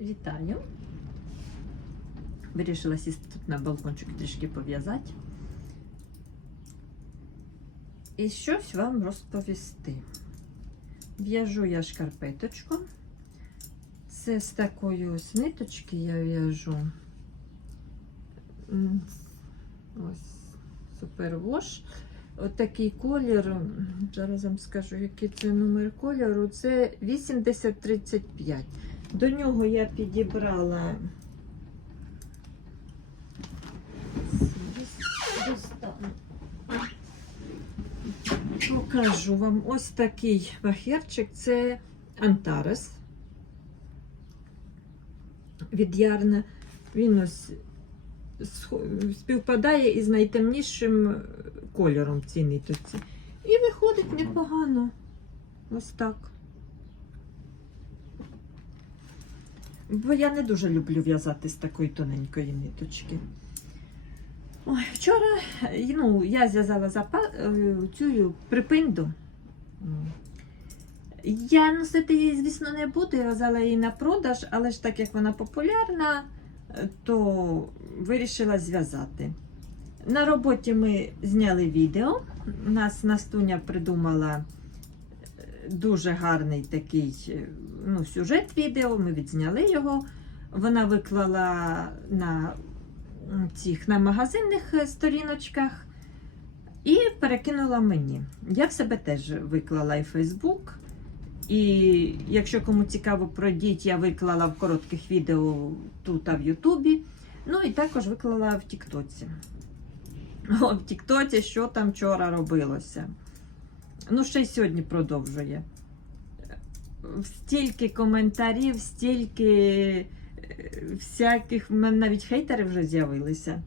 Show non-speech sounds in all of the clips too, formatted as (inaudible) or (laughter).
Вітаю. Вирішила сісти тут на балкончик трішки пов'язати. І щось вам розповісти. В'яжу я шкарпеточку. Це з такої ось ниточки я в'яжу. Ось супервош. Отакий колір. Зараз вам скажу, який це номер кольору. Це 8035. До нього я підібрала. Покажу вам ось такий бахерчик. Це Антарес від Ярна. Він ось співпадає із найтемнішим кольором цій ниточці. І виходить непогано. Ось так. Бо я не дуже люблю в'язати з такої тоненької ниточки. Ой, вчора ну, я зв'язала е, цю припинду. Я носити її, звісно, не буду. Я в'язала її на продаж, але ж так як вона популярна, е, то вирішила зв'язати. На роботі ми зняли відео. У нас Настуня придумала дуже гарний такий е, ну, сюжет відео. Ми відзняли його. Вона виклала на цих на магазинних е, сторіночках і перекинула мені. Я в себе теж виклала і Фейсбук. І якщо кому цікаво, пройдіть, я виклала в коротких відео тут а в Ютубі. Ну і також виклала в Тіктоці. В Тіктоці, що там вчора робилося. Ну, ще й сьогодні продовжує. Стільки коментарів, стільки е, всяких, мене навіть хейтери вже з'явилися.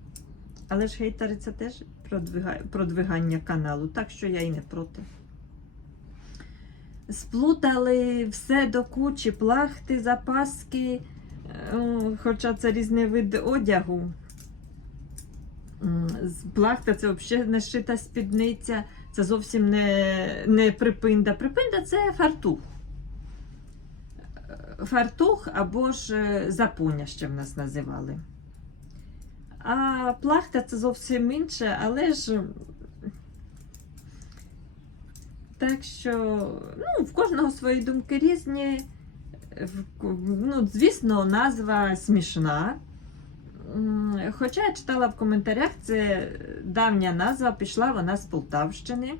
Але ж хейтери це теж продвига- продвигання каналу, так що я і не проти. Сплутали все до кучі, плахти, запаски, е, хоча це різний вид одягу. Плахта це взагалі не шита спідниця, це зовсім не, не припинда. Припинда це фартух. Е, Фартух або ж е, запоня ще в нас називали. А плахта це зовсім інше, але ж. Так що, ну, в кожного свої думки різні. Ну, звісно, назва смішна. Хоча я читала в коментарях, це давня назва, пішла вона з Полтавщини,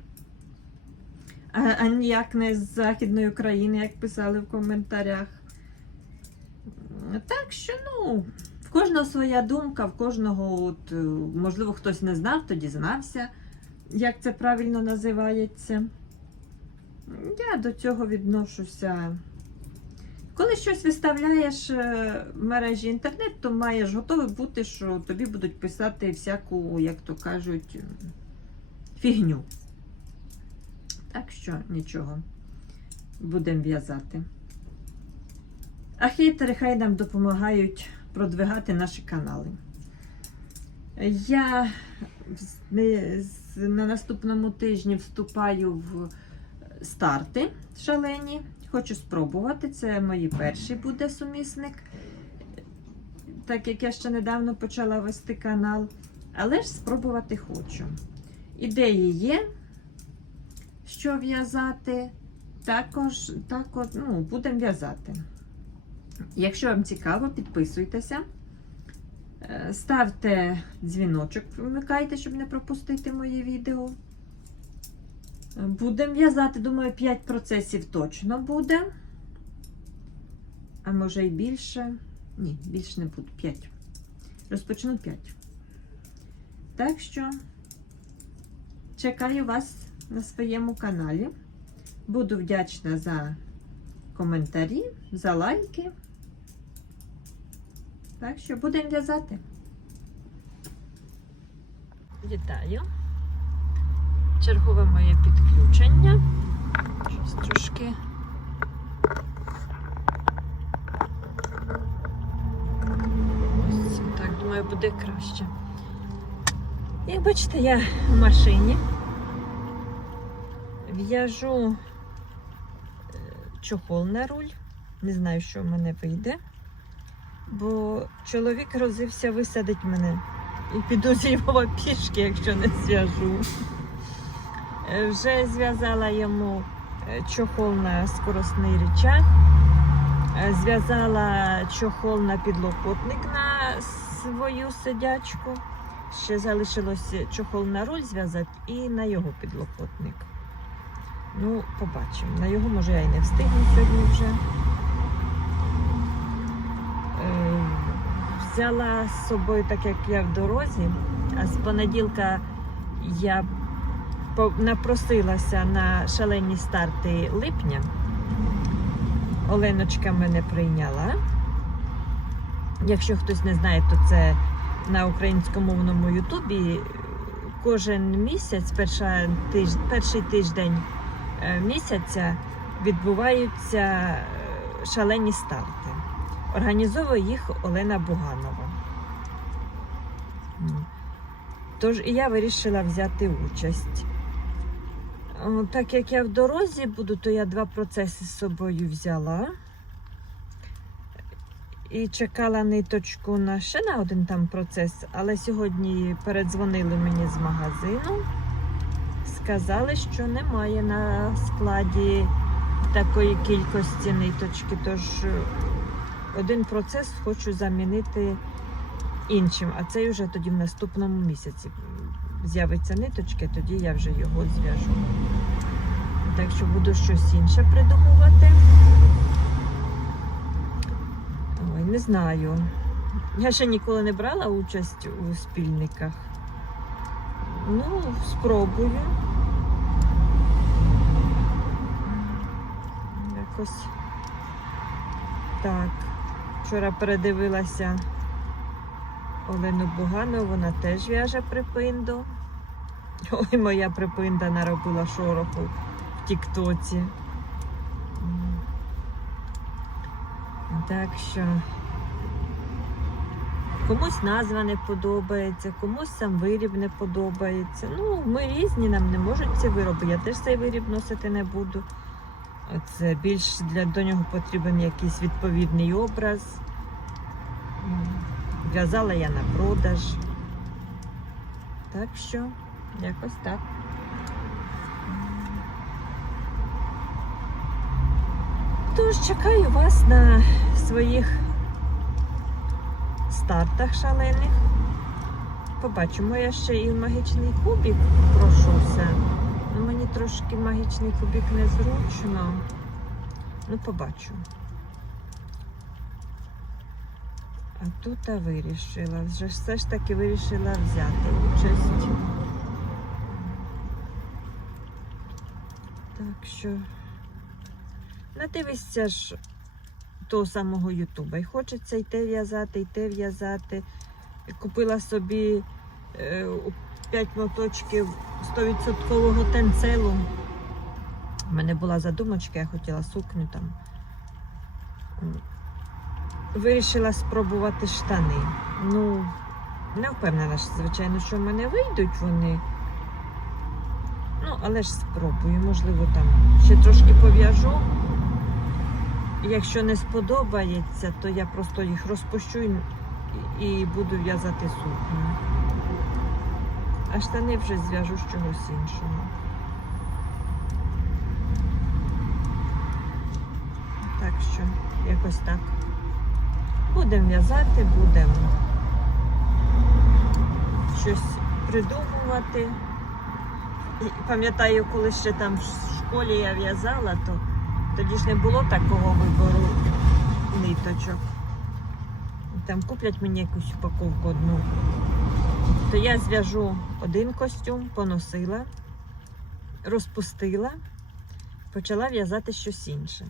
а, а ніяк не з Західної України, як писали в коментарях. Так що, ну, в кожного своя думка, в кожного, от, е, можливо, хтось не знав, то дізнався, як це правильно називається. Я до цього відношуся. Коли щось виставляєш е, в мережі інтернет, то маєш готовий бути, що тобі будуть писати всяку, як то кажуть, фігню. Так що нічого. Будемо в'язати. А хейтери хай нам допомагають продвигати наші канали. Я на наступному тижні вступаю в старти шалені. Хочу спробувати. Це мої перший буде сумісник. Так як я ще недавно почала вести канал. Але ж спробувати хочу. Ідеї є, що в'язати. Також, також ну, будемо в'язати. Якщо вам цікаво, підписуйтеся. Е, Ставте дзвіночок, вмикайте, щоб не пропустити моє відео. Будемо в'язати, думаю, 5 процесів точно буде. А може і більше. Ні, більше не буде. 5. Розпочну 5. Так що чекаю вас на своєму каналі. Буду вдячна за коментарі, за лайки. Так що будемо в'язати. Вітаю. Чергове моє підключення. Щось трошки. Ось так, думаю, буде краще. Як бачите, я в машині. В'яжу е, чохол на руль. Не знаю, що в мене вийде. бо чоловік грозився висадить мене і з пішки, якщо не зв'яжу. Е, Вже зв'язала йому е, чохол на скоростний рычаг, е, зв'язала чохол на підлокотник на свою сидячку. Ще залишилось чохол на руль зв'язати і на його підлокотник. Ну, побачимо. На його може я і не встигну сьогодні вже. Взяла з собою, так як я в дорозі, а з понеділка я напросилася на шалені старти липня. Оленочка мене прийняла. Якщо хтось не знає, то це на українськомовному Ютубі кожен місяць, перша тиж, перший тиждень е, місяця відбуваються е, шалені старти. Організовує їх Олена Буганова. Тож і я вирішила взяти участь. О, Так як я в дорозі буду, то я два процеси з собою взяла. І чекала ниточку на ще на один там процес, але сьогодні передзвонили мені з магазину. Сказали, що немає на складі такої кількості ниточки. Тож е, один процес хочу замінити іншим, а цей вже тоді в наступному місяці з'явиться ниточки, тоді я вже його зв'яжу. Так що буду щось інше придумувати. Ой, не знаю. Я ще ніколи не брала участь у спільниках. Ну, спробую. Якось так. Вчора передивилася Олену Бугану, вона теж в'яже припинду. (laughs) Ой, моя припинда наробила шороху в Тіктоці. Так що комусь назва не подобається, комусь сам виріб не подобається. Ну, ми різні, нам не можуть ці вироби. Я теж цей виріб носити не буду. Це більш для до нього потрібен якийсь відповідний образ. В'язала я на продаж. Так що, якось так. Тож чекаю вас на своїх стартах шалених. Побачимо, я ще і магічний кубик прошуся. Ну, мені трошки магічний кубик незручно. Ну, побачу. А тут я вирішила, вже все ж таки вирішила взяти участь. Так що надивишся ж того самого Ютуба. І хочеться йти в'язати, йти в'язати. Купила собі е, 5 моточків 100% тенцелу. У мене була задумочка, я хотіла сукню там. Вирішила спробувати штани. Ну, не впевнена, звичайно, що в мене вийдуть вони. Ну, але ж спробую, можливо, там ще трошки пов'яжу. Якщо не сподобається, то я просто їх розпущу і, буду в'язати сукню. А штани вже зв'яжу з чогось іншого. Так що, якось так. Будемо в'язати, будемо щось придумувати. Пам'ятаю, коли ще там в школі я в'язала, то тоді ж не було такого вибору ниточок. Там куплять мені якусь упаковку одну. То я зв'яжу один костюм, поносила, розпустила, почала в'язати щось інше.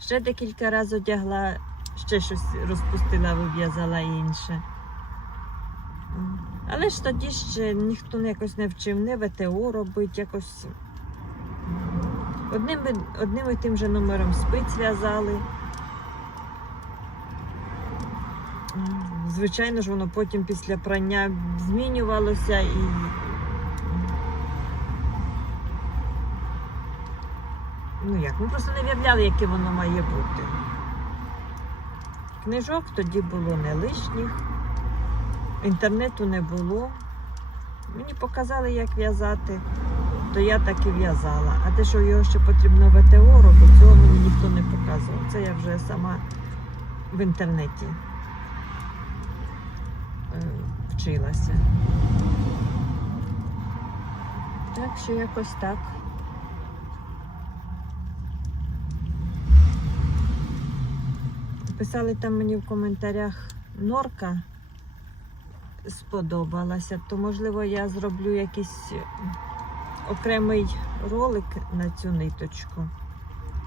Ще декілька разів одягла, ще щось розпустила, вив'язала інше. Але ж тоді ще ніхто якось не вчив, не ВТО робить, якось одним, одним і тим же номером спиць в'язали. Звичайно ж, воно потім після прання змінювалося і. Ну як, ми просто не виявляли, яке воно має бути. книжок тоді було не лишніх, інтернету не було. Мені показали, як в'язати, то я так і в'язала. А те, що його ще потрібно ВТО робити, цього мені ніхто не показував. Це я вже сама в інтернеті е, вчилася. Так що якось так. Писали там мені в коментарях норка сподобалася, то можливо я зроблю якийсь окремий ролик на цю ниточку.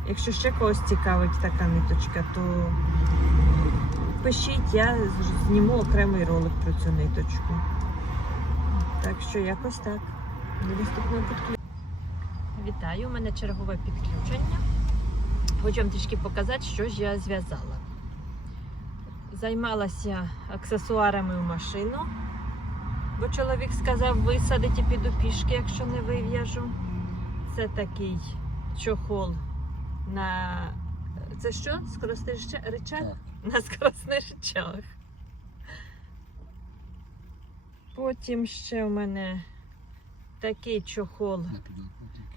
Якщо ще когось цікавить така ниточка, то пишіть, я зніму окремий ролик про цю ниточку. Так що якось так. До наступного підключення. Вітаю, у мене чергове підключення. Хочу вам трішки показати, що ж я зв'язала. Займалася аксесуарами в машину, бо чоловік сказав висадити піду пішки, якщо не вив'яжу. Це такий чохол на. Це що? Скоростний рыча- рычаг? На скоростних речах. Потім ще у мене такий чохол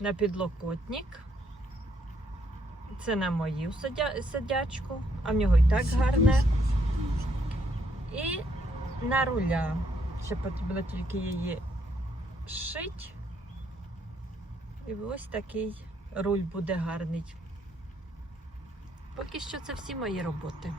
на підлокотник. Це на мою садя... садячку, а в нього і так гарне. На руля. Ще потрібно тільки її шить. І ось такий руль буде гарний. Поки що це всі мої роботи.